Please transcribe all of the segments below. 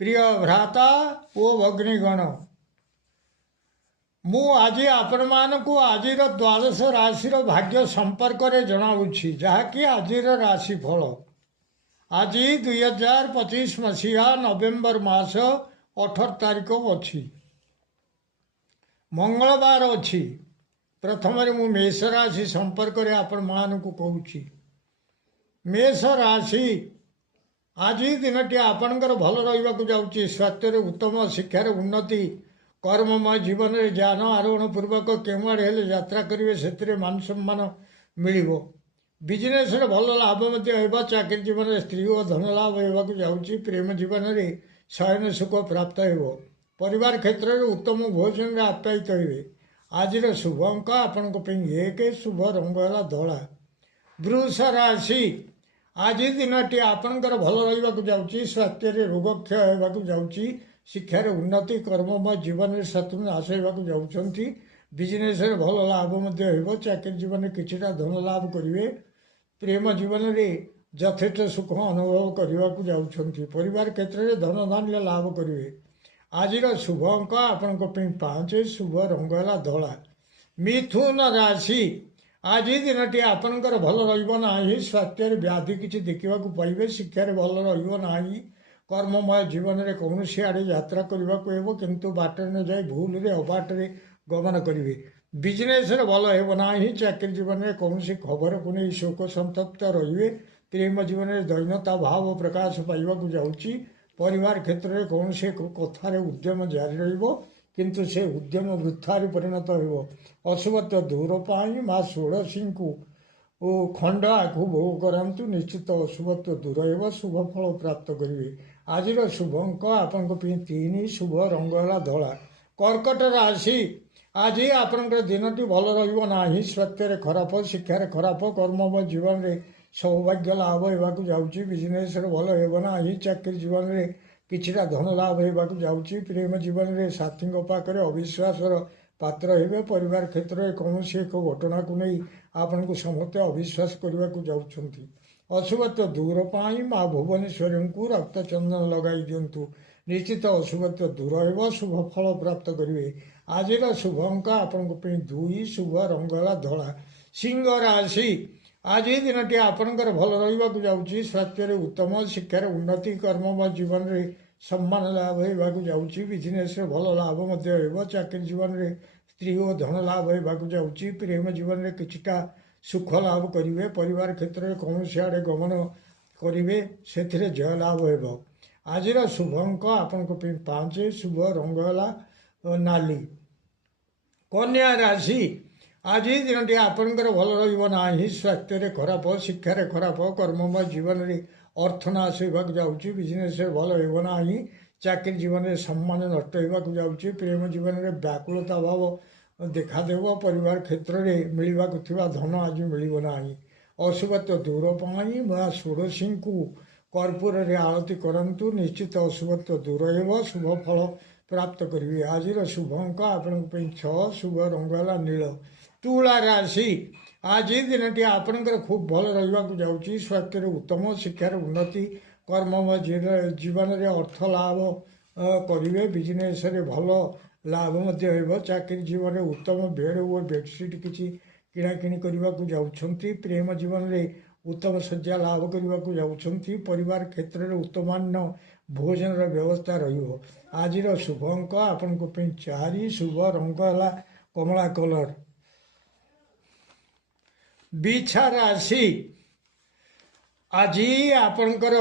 प्रिय भ्राता ओ भगिनीगण मु आज आपण मानकु आज द्वादश राशि भाग्य संपर्क में जनाऊँगी जहाँकि आज राशि फल आज 2025 मसीहा नवेम्बर मास 18 तारिख अच्छी मंगलवार अच्छी प्रथम मु मेष राशि संपर्क में आपण मानकु कहूँ मेष राशि आज दिनटी आपणकर भल रहा जाऊँगी स्वास्थ्य उत्तम शिक्षार उन्नति कर्ममय जीवन में ज्ञान आरोहण पूर्वक केवड़े हेले यात्रा करेंगे से मान सम्मान मिल बिजनेस भल लाभ चाकरी जीवन में स्त्री और धन लाभ होगा जाऊँगी प्रेम जीवन में शयन सुख प्राप्त हो परिवार क्षेत्र में उत्तम भोजन में आप्यायित हुए आज शुभ अंक आपण एक शुभ रंग है धला वृष राशि आज दिनटी आपणकर भल रहा जाऊँगी स्वास्थ्य रोगक्षय होगा जाऊँगी शिक्षार उन्नति कर्ममय जीवन में शत्रु नाश होगा जाऊँच बिजनेस भल लाभ हो चाकरी जीवन में किछिटा धन लाभ करेंगे प्रेम जीवन में यथेष्ट सुख अनुभव करने को जाऊँच परिवार क्षेत्र में धन धान्य लाभ करेंगे आज शुभ अंक आपण 5 शुभ रंग है धला मिथुन राशि आज दिनटी आपणकर भल रहा स्वास्थ्य व्याधि किसी देखा पाइबे शिक्षार भल रहा कर्ममय जीवन में कौन आड़े यात्रा करने को किंतु बाटर न जाए भूल रे अबाटे गमन करेंगे बिजनेस भल होना चाकरी जीवन में कौन खबर को नहीं शोक संतप्त रे प्रेम जीवन में दैन्यता भाव प्रकाश पाइबा जाऊँगी परिवार क्षेत्र में कौन से कथार उद्यम जारी रु से उद्यम वृथार परिणत हो अशुभत्व दूर पाई माँ षोड़शी को खंड आखु भोग करातु निश्चित अशुभत्व दूर हो शुभ फल प्राप्त करेंगे आज शुभ अंक आपण 3 शुभ रंग है धला कर्कट राशि आज आपणकर दिनटी भल रहा स्वास्थ्य खराब शिक्षार खराब कर्ममय जीवन में सौभाग्य लाभ होगा जाऊँगी बिजनेस भल होना चाकरी जीवन में किछिटा धन लाभ होगा जाऊँगी प्रेम जीवन में साथी पाखे अविश्वास पात्र हे परिवार क्षेत्र में कौन एक घटना को नहीं आपण को समस्ते अविश्वास करने को जाऊँच अशुभत्व दूर पाई माँ भुवनेश्वरी को रक्तचंदन लगाई दिंतु निश्चित अशुभत्व दूर हो शुभ फल प्राप्त करेंगे आज शुभ अंक आपण 2 शुभ रंग है धला सिंह राशि आज दिनटी आपणकर भल रहा जाऊँगी स्वास्थ्य उत्तम शिक्षार उन्नति कर्ममय जीवन में सम्मान लाभ होगा जाऊँगी बिजनेस भल लाभ हो चाकरी जीवन में स्त्री और धन लाभ होगा जाऊँगी प्रेम जीवन में किछिटा सुख लाभ करेंगे परिवार क्षेत्र में कौन आड़े गमन करेंगे से जय लाभ हो आज शुभ अंक आपण 5 शुभ रंग है नाली कन्या राशि आज दिनटी आपणकर भल रहा स्वास्थ्य खराब शिक्षार खराब कर्ममय जीवन में अर्थनाश होगा जाऊँगी बिजनेस भल होना चाकरी जीवन में सम्मान नष्ट होगा जाऊँगी प्रेम जीवन में व्याकुलता भाव देखादेव परिवार क्षेत्र में मिलवा धन आज मिलना अशुभत्व दूर पाई माँ षोड़शी को कर्पूर आरती करंतु निश्चित अशुभत्व दूर हो शुभ फल प्राप्त करेंगे आज शुभ अंक आपण 6 शुभ रंग है नील तुला राशि आज दिनटी आपणकर खूब भल रहा जाऊँगी स्वास्थ्य उत्तम शिक्षार उन्नति कर्ममय जीवन में अर्थ लाभ करेंगे बिजनेस भल लाभ हो चाकरी जीवन में उत्तम बेड और बेडसीट किसी किणाकिणी करने को जाऊँच प्रेम जीवन में उत्तम शଯ୍या लाभ करने को जाऊँच परिवार क्षेत्र में उत्तमान्य भोजन व्यवस्था रज शुभ अंक आपण 4 शुभ रंग है कमला कलर बिछा राशि आज आपणकर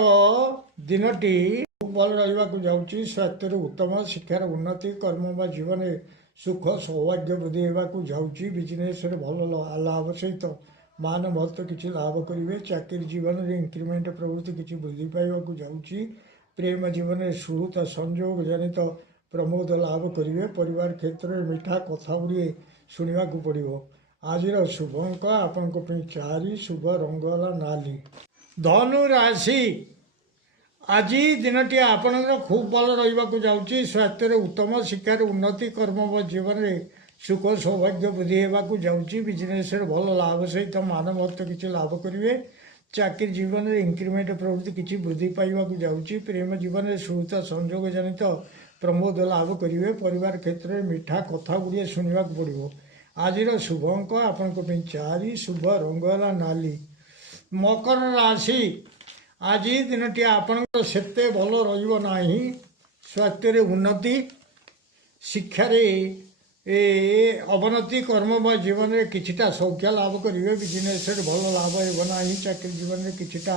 दिनटी भल रहा जाऊँगी स्वास्थ्य उत्तम शिक्षार उन्नति कर्ममय जीवन में सुख सौभाग्य वृद्धि होगा जाऊँगी बिजनेस भल लाभ सहित मान महत्व किसी लाभ करेंगे चाकरी जीवन में इंक्रीमेंट प्रवृत्ति किसी वृद्धि पाइबा जाऊँगी प्रेम जीवन में सुहृत संयोग जनित प्रमोद लाभ करेंगे परिवार क्षेत्र में मीठा कथा गुड़िए शुणा पड़ो आज शुभ अंक आपण 4 शुभ रंग है नाली धनु राशि आज दिनटी आपण खूब भल रहा जाऊँगी स्वास्थ्य उत्तम शिक्षार उन्नति कर्ममय जीवन में सुख सौभाग्य वृद्धि होगा जाऊँगी बिजनेस भल लाभ सहित मान महत्व किसी लाभ करेंगे ଚାକିରି ଜୀବନରେ ଇନକ୍ରିମେଣ୍ଟ ପ୍ରଭୃତି କିଛି ବୃଦ୍ଧି ପାଇବାକୁ ଯାଉଛି। ପ୍ରେମ ଜୀବନରେ ସୁହୃତ ସଂଯୋଗ ଜନିତ ପ୍ରମୋଦ ଲାଭ କରିବେ। ପରିବାର କ୍ଷେତ୍ରରେ ମିଠା କଥା ଗୁଡ଼ିଏ ଶୁଣିବାକୁ ପଡ଼ିବ। ଆଜିର ଶୁଭ ଅଙ୍କ ଆପଣଙ୍କ ପାଇଁ 4, ଶୁଭ ରଙ୍ଗ ହେଲା ନାଲି। ମକର ରାଶି, ଆଜି ଦିନଟି ଆପଣଙ୍କର ସେତେ ଭଲ ରହିବ ନାହିଁ। ସ୍ୱାସ୍ଥ୍ୟରେ ଉନ୍ନତି, ଶିକ୍ଷାରେ ଅବନତି, କର୍ମମୟ ଜୀବନରେ କିଛିଟା ସୌଖ୍ୟ ଲାଭ କରିବେ। ବିଜନେସରେ ଭଲ ଲାଭ ହେବ ନାହିଁ। ଚାକିରି ଜୀବନରେ କିଛିଟା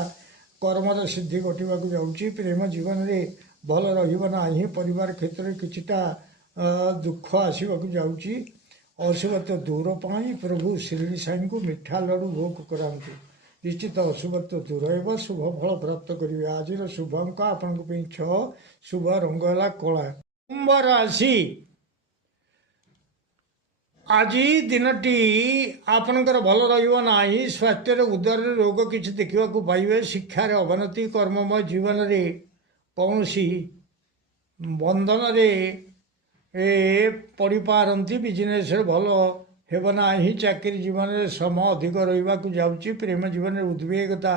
କର୍ମର ସିଦ୍ଧି ଘଟିବାକୁ ଯାଉଛି। ପ୍ରେମ ଜୀବନରେ ଭଲ ରହିବ ନାହିଁ। ପରିବାର କ୍ଷେତ୍ରରେ କିଛିଟା ଦୁଃଖ ଆସିବାକୁ ଯାଉଛି। ଅଶୁଭତ୍ୱ ଦୂର ପାଇଁ ପ୍ରଭୁ ଶିରିଡ଼ି ସାଇଙ୍କୁ ମିଠା ଲଡ଼ୁ ଭୋଗ କରାନ୍ତୁ। ନିଶ୍ଚିତ ଅଶୁଭତ୍ୱ ଦୂର ହେବ, ଶୁଭ ଫଳ ପ୍ରାପ୍ତ କରିବେ। ଆଜିର ଶୁଭ ଅଙ୍କ ଆପଣଙ୍କ ପାଇଁ 6, ଶୁଭ ରଙ୍ଗ ହେଲା କଳା। କୁମ୍ଭ ରାଶି, ଆଜି ଦିନଟି ଆପଣଙ୍କର ଭଲ ରହିବ ନାହିଁ। ସ୍ୱାସ୍ଥ୍ୟରେ ଉଦରରେ ରୋଗ କିଛି ଦେଖିବାକୁ ପାଇବେ। ଶିକ୍ଷାରେ ଅବନତି, କର୍ମମୟ ଜୀବନରେ କୌଣସି ବନ୍ଧନରେ ପଡ଼ିପାରନ୍ତି। ବିଜନେସରେ ଭଲ ହେବ ନାହିଁ। ଚାକିରି ଜୀବନରେ ସମୟ ଅଧିକ ରହିବାକୁ ଯାଉଛି। ପ୍ରେମ ଜୀବନରେ ଉଦ୍ବେଗତା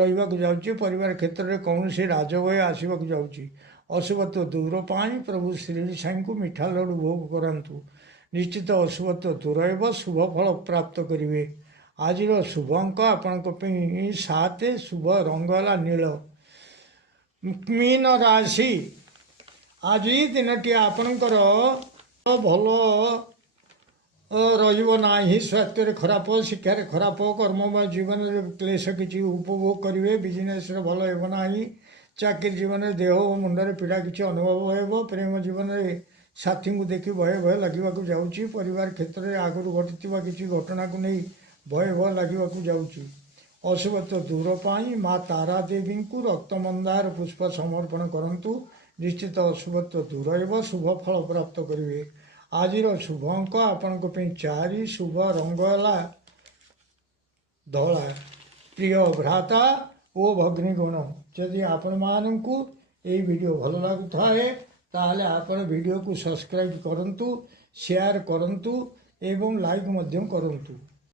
ରହିବାକୁ ଯାଉଛି। ପରିବାର କ୍ଷେତ୍ରରେ କୌଣସି ରାଜଭୟ ଆସିବାକୁ ଯାଉଛି। ଅଶୁଭତ୍ୱ ଦୂର ପାଇଁ ପ୍ରଭୁ ଶିରିଡ଼ି ସାଇଙ୍କୁ ମିଠା ଲଡ଼ୁ ଭୋଗ କରାନ୍ତୁ। ନିଶ୍ଚିତ ଅଶୁଭତ୍ୱ ଦୂର ହେବ, ଶୁଭ ଫଳ ପ୍ରାପ୍ତ କରିବେ। ଆଜିର ଶୁଭ ଅଙ୍କ ଆପଣଙ୍କ ପାଇଁ 7, ଶୁଭ ରଙ୍ଗ ହେଲା ନୀଳ। ମୀନ ରାଶି, ଆଜି ଦିନଟି ଆପଣଙ୍କର ଭଲ ରହିବ ନାହିଁ। ସ୍ୱାସ୍ଥ୍ୟରେ ଖରାପ, ଶିକ୍ଷାରେ ଖରାପ, କର୍ମମୟ ଜୀବନରେ କ୍ଲେଶ କିଛି ଉପଭୋଗ କରିବେ। ବିଜନେସରେ ଭଲ ହେବ ନାହିଁ। ଚାକିରି ଜୀବନରେ ଦେହ ଓ ମୁଣ୍ଡରେ ପୀଡ଼ା କିଛି ଅନୁଭବ ହେବ। ପ୍ରେମ ଜୀବନରେ ସାଥୀଙ୍କୁ ଦେଖି ଭୟ ଭୟ ଲାଗିବାକୁ ଯାଉଛି। ପରିବାର କ୍ଷେତ୍ରରେ ଆଗରୁ ଘଟିଥିବା କିଛି ଘଟଣାକୁ ନେଇ ଭୟ ଭୟ ଲାଗିବାକୁ ଯାଉଛି। ଅଶୁଭତ୍ୱ ଦୂର ପାଇଁ ମା ତାରା ଦେବୀଙ୍କୁ ରକ୍ତମନ୍ଦାର ପୁଷ୍ପ ସମର୍ପଣ କରନ୍ତୁ। ନିଶ୍ଚିତ ଅଶୁଭତ୍ୱ ଦୂର ହେବ, ଶୁଭ ଫଳ ପ୍ରାପ୍ତ କରିବେ। ଆଜିର ଶୁଭ ଅଙ୍କ ଆପଣଙ୍କ ପାଇଁ 4, ଶୁଭ ରଙ୍ଗ ହେଲା ଧଳା। ପ୍ରିୟ ଭ୍ରାତା ଓ ଭଗ୍ନୀଗଣ, ଯଦି ଆପଣମାନଙ୍କୁ ଏହି ଭିଡ଼ିଓ ଭଲ ଲାଗୁଥାଏ ତାହେଲେ ଆପଣ ଭିଡ଼ିଓକୁ ସବସ୍କ୍ରାଇବ୍ କରନ୍ତୁ, ସେୟାର କରନ୍ତୁ ଏବଂ ଲାଇକ୍ ମଧ୍ୟ କରନ୍ତୁ।